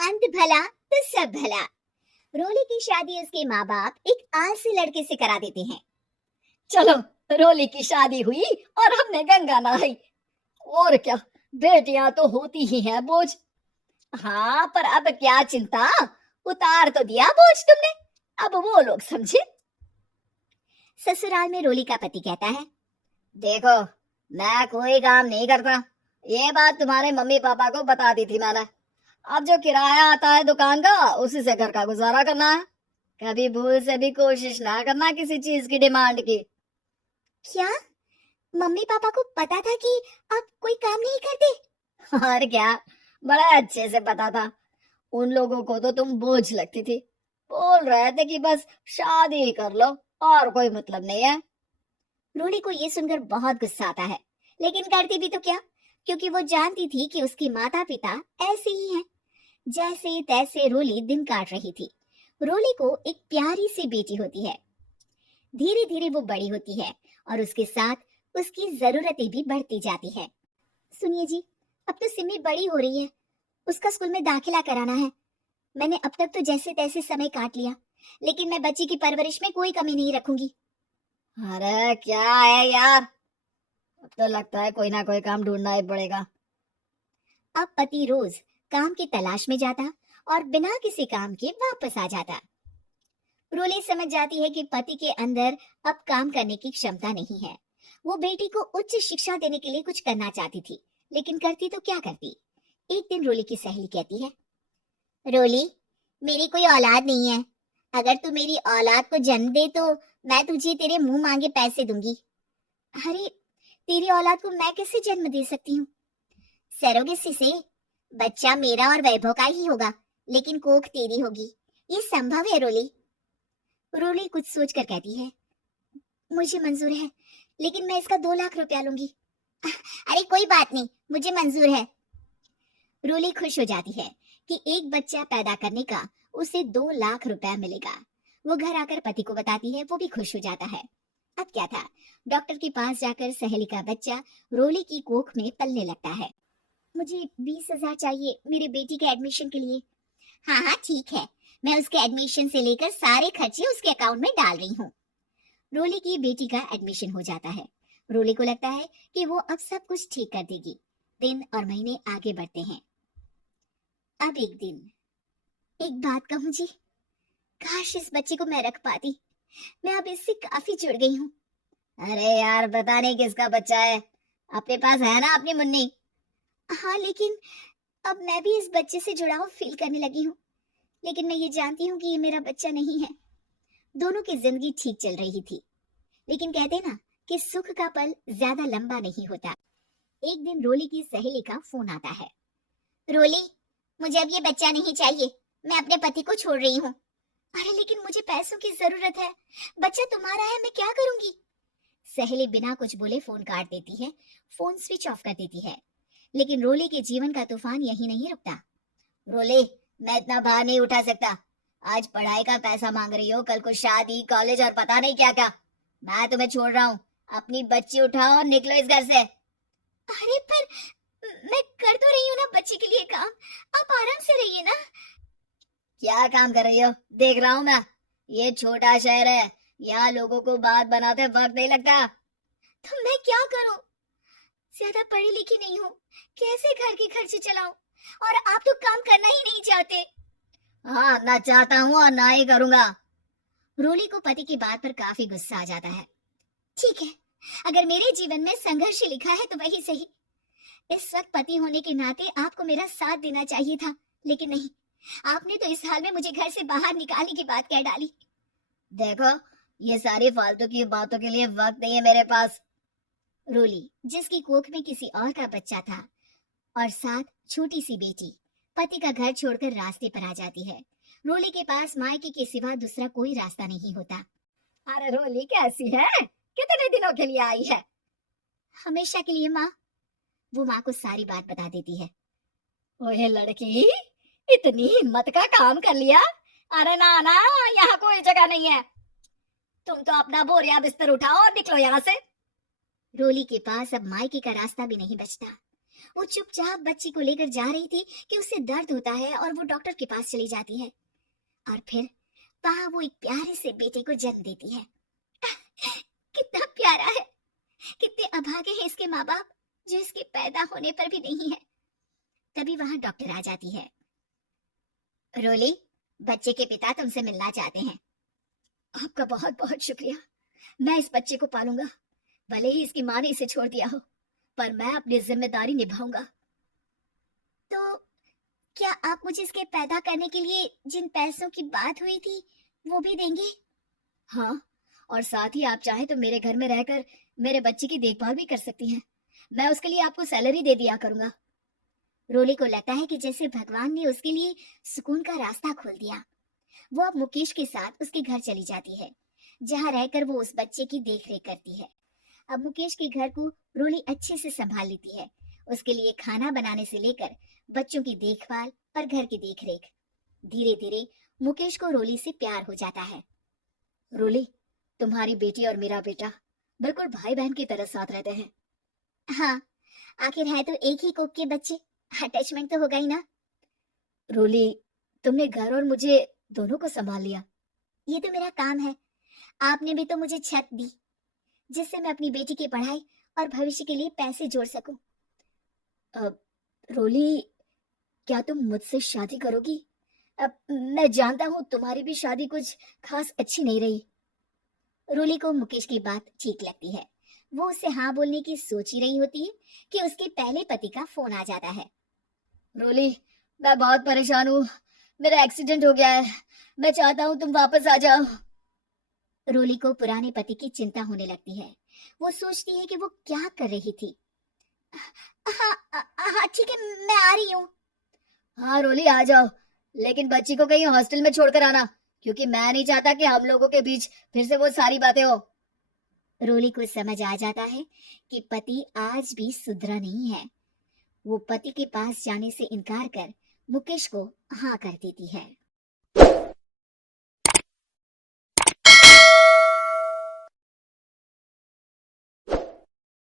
अंत भला तो सब भला। रोली की शादी उसके माँ बाप एक आलसी लड़के से करा देते हैं। चलो, रोली की शादी हुई और हमने गंगा नहाई। और क्या, बेटियां तो होती ही हैं बोझ। हाँ, पर अब क्या चिंता, उतार तो दिया बोझ तुमने, अब वो लोग समझे। ससुराल में रोली का पति कहता है, देखो, मैं कोई काम नहीं करता, ये बात तुम्हारे मम्मी पापा को बता दी थी मैंने। अब जो किराया आता है दुकान का, उसी से घर का गुजारा करना है। कभी भूल से भी कोशिश ना करना किसी चीज की डिमांड की। क्या मम्मी पापा को पता था कि आप कोई काम नहीं करते? और क्या, बड़ा अच्छे से पता था। उन लोगों को तो तुम बोझ लगती थी, बोल रहे थे कि बस शादी कर लो और कोई मतलब नहीं है। रोली को ये सुनकर बहुत गुस्सा आता है, लेकिन करती भी तो क्या, क्योंकि वो जानती थी कि उसके माता पिता ऐसे ही हैं। जैसे तैसे रोली दिन काट रही थी। रोली को एक प्यारी सी बेटी होती है। धीरे धीरे वो बड़ी होती है और उसके साथ उसकी जरूरतें भी बढ़ती जाती है। सुनिए जी, अब तो सिमी बड़ी हो रही है, उसका स्कूल में दाखिला कराना है। मैंने अब तक तो जैसे तैसे समय काट लिया, लेकिन मैं बच्ची की परवरिश में कोई कमी नहीं रखूंगी। अरे क्या है यार, अब तो लगता है कोई ना कोई काम ढूंढना ही पड़ेगा। अब पति रोज काम की तलाश में जाता और बिना किसी काम के वापस आ जाता। रोली समझ जाती है कि पति के अंदर अब काम करने की क्षमता नहीं है। वो बेटी को उच्च शिक्षा देने के लिए कुछ करना चाहती थी, लेकिन करती तो क्या करती। एक दिन रोली की सहेली कहती है, रोली, मेरी कोई औलाद नहीं है। अगर तू मेरी औलाद को जन्म दे तो मैं तुझे तेरे मुंह मांगे पैसे दूंगी। अरे, तेरी औलाद को मैं कैसे जन्म दे सकती हूँ? सरोगेसी से। बच्चा मेरा और वैभव का ही होगा, लेकिन कोख तेरी होगी। ये संभव है रोली? रोली कुछ सोच कर कहती है, मुझे मंजूर है, लेकिन मैं इसका 2 लाख रुपया लूंगी। अरे कोई बात नहीं, मुझे मंजूर है। रोली खुश हो जाती है कि एक बच्चा पैदा करने का उसे 2 लाख रुपया मिलेगा। वो घर आकर पति को बताती है, वो भी खुश हो जाता है। अब क्या था, डॉक्टर के पास जाकर सहेली का बच्चा रोली की कोख में पलने लगता है। मुझे 20,000 चाहिए मेरे बेटी के एडमिशन के लिए। हाँ हाँ ठीक है, मैं उसके एडमिशन से लेकर सारे खर्चे उसके अकाउंट में डाल रही हूँ। रोली की बेटी का एडमिशन हो जाता है। रोली को लगता है कि वो अब सब कुछ ठीक कर देगी। दिन और महीने आगे बढ़ते हैं। अब एक दिन, एक बात कहूँ जी, काश इस बच्चे को मैं रख पाती। मैं अब इससे काफी जुड़ गई हूँ। अरे यार, पता नहीं किसका बच्चा है, अपने पास है ना अपनी मुन्नी। हाँ, लेकिन अब मैं भी इस बच्चे से जुड़ाव फील करने लगी हूँ। लेकिन मैं ये जानती हूँ कि ये मेरा बच्चा नहीं है। दोनों की जिंदगी ठीक चल रही थी, लेकिन कहते ना कि सुख का पल ज्यादा लंबा नहीं होता। एक दिन रोली की सहेली का फोन आता है। रोली, मुझे अब ये बच्चा नहीं चाहिए, मैं अपने पति को छोड़ रही हूँ। अरे लेकिन मुझे पैसों की जरूरत है, बच्चा तुम्हारा है, मैं क्या करूंगी? सहेली बिना कुछ बोले फोन काट देती है, फोन स्विच ऑफ कर देती है। लेकिन रोली के जीवन का तूफान यही नहीं रुकता। रोले, मैं इतना भार नहीं उठा सकता। आज पढ़ाई का पैसा मांग रही हो, कल को शादी, कॉलेज और पता नहीं क्या क्या। मैं तुम्हें छोड़ रहा हूँ, अपनी बच्ची उठाओ और निकलो इस घर से। अरे पर मैं कर तो रही हूँ ना बच्चे के लिए काम, आप आराम से रहिए ना। क्या काम कर रही हो, देख रहा हूँ मैं। ये छोटा शहर है, यहाँ लोगों को बात बनाते वक्त नहीं लगता। तो मैं क्या करूँ? ज्यादा पढ़ी लिखी नहीं हूँ, कैसे घर के खर्चे चलाऊं? और आप तो काम करना ही नहीं चाहते। हाँ, ना चाहता हूँ और ना ही करूंगा। रोली को पति की बात पर काफी गुस्सा आ जाता है। ठीक है, अगर मेरे जीवन में संघर्ष लिखा है तो वही सही। इस वक्त पति होने के नाते आपको मेरा साथ देना चाहिए था, लेकिन नहीं, आपने तो इस हाल में मुझे घर से बाहर निकालने की बात कह डाली। देखो, ये सारी फालतू की बातों के लिए वक्त नहीं है मेरे पास। रोली, जिसकी कोख में किसी और का बच्चा था और साथ छोटी सी बेटी, पति का घर छोड़कर रास्ते पर आ जाती है। रोली के पास मायके के सिवा दूसरा कोई रास्ता नहीं होता। अरे रोली कैसी है, कितने दिनों के लिए आई है? हमेशा के लिए माँ। वो माँ को सारी बात बता देती है। ओए लड़की, इतनी हिम्मत का काम कर लिया। अरे ना ना, यहाँ कोई जगह नहीं है। तुम तो अपना बोरिया बिस्तर उठाओ और निकलो यहाँ से। रोली के पास अब मायके का रास्ता भी नहीं बचता। वो चुपचाप बच्ची को लेकर जा रही थी कि उसे दर्द होता है और वो डॉक्टर के पास चली जाती है और फिर वहां वो एक प्यारे से बेटे को जन्म देती है। कितना प्यारा है, कितने अभागे हैं इसके माँ बाप जो इसके पैदा होने पर भी नहीं है। तभी वहां डॉक्टर आ जाती है। रोली, बच्चे के पिता तुमसे मिलना चाहते हैं। आपका बहुत बहुत शुक्रिया। मैं इस बच्चे को पालूंगा, भले ही इसकी माँ ने इसे छोड़ दिया हो, पर मैं अपनी जिम्मेदारी निभाऊंगा। तो क्या आप मुझे इसके पैदा करने के लिए जिन पैसों की बात हुई थी वो भी देंगे? हाँ, और साथ ही आप चाहे तो मेरे घर में रहकर मेरे बच्चे की देखभाल भी कर सकती हैं। मैं उसके लिए आपको सैलरी दे दिया करूंगा। रोली को लगता है कि जैसे भगवान ने उसके लिए सुकून का रास्ता खोल दिया। वो अब मुकेश के साथ उसके घर चली जाती है, जहाँ रहकर वो उस बच्चे की देखरेख करती है। अब मुकेश के घर को रोली अच्छे से संभाल लेती है, उसके लिए खाना बनाने से लेकर बच्चों की देखभाल और घर की देखरेख। धीरे धीरे मुकेश को रोली से प्यार हो जाता है। रोली, तुम्हारी बेटी और मेरा बेटा बिल्कुल भाई बहन की तरह साथ रहते हैं। हाँ, आखिर है तो एक ही कोख के बच्चे, अटैचमेंट तो होगा ही ना। रोली, तुमने घर और मुझे दोनों को संभाल लिया। ये तो मेरा काम है। आपने भी तो मुझे छत दी जिससे मैं अपनी बेटी की पढ़ाई और भविष्य के लिए पैसे जोड़ सकूं। अब रोली, क्या तुम मुझसे शादी करोगी? अब मैं जानता हूँ तुम्हारी भी शादी कुछ खास अच्छी नहीं रही। रोली को मुकेश की बात ठीक लगती है। वो उससे हाँ बोलने की सोच ही रही होती है कि उसके पहले पति का फोन आ जाता है। रोली, मैं बहुत परेशान हूँ, मेरा एक्सीडेंट हो गया है, मैं चाहता हूँ तुम वापस आ जाओ। रोली को पुराने पति की चिंता होने लगती है। वो सोचती है कि वो क्या कर रही थी। हाँ हाँ ठीक है, मैं आ रही हूँ। हाँ रोली, आ जाओ, लेकिन बच्ची को कहीं हॉस्टल में छोड़कर आना, क्योंकि मैं नहीं चाहता कि हम लोगों के बीच फिर से वो सारी बातें हो। रोली को समझ आ जाता है कि पति आज भी सुधरा नहीं है। वो पति के पास जाने से इनकार कर मुकेश को हाँ कर देती है।